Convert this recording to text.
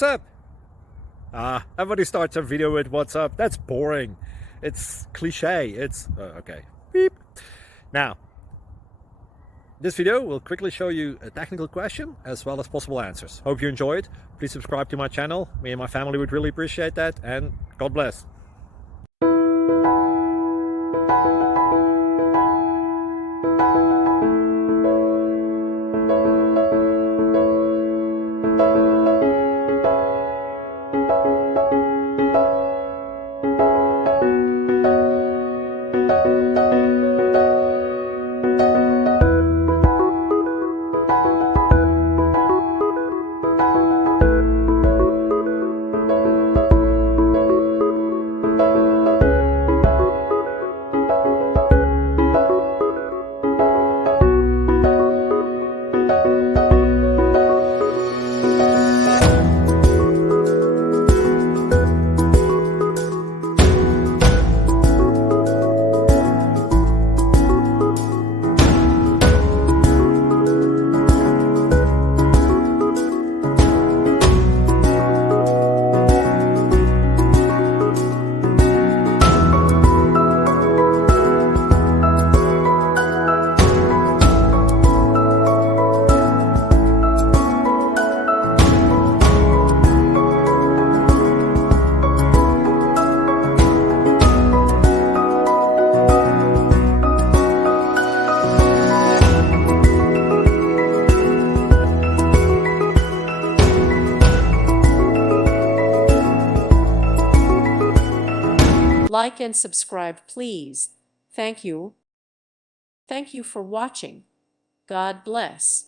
what's up? Everybody starts a video with what's up. That's boring. It's cliche. It's okay. Beep. Now, this video will quickly show you a technical question as well as possible answers. Hope you enjoyed. Please subscribe to my channel. Me and my family would really appreciate that, and God bless. Like and subscribe, please. Thank you. Thank you for watching. God bless.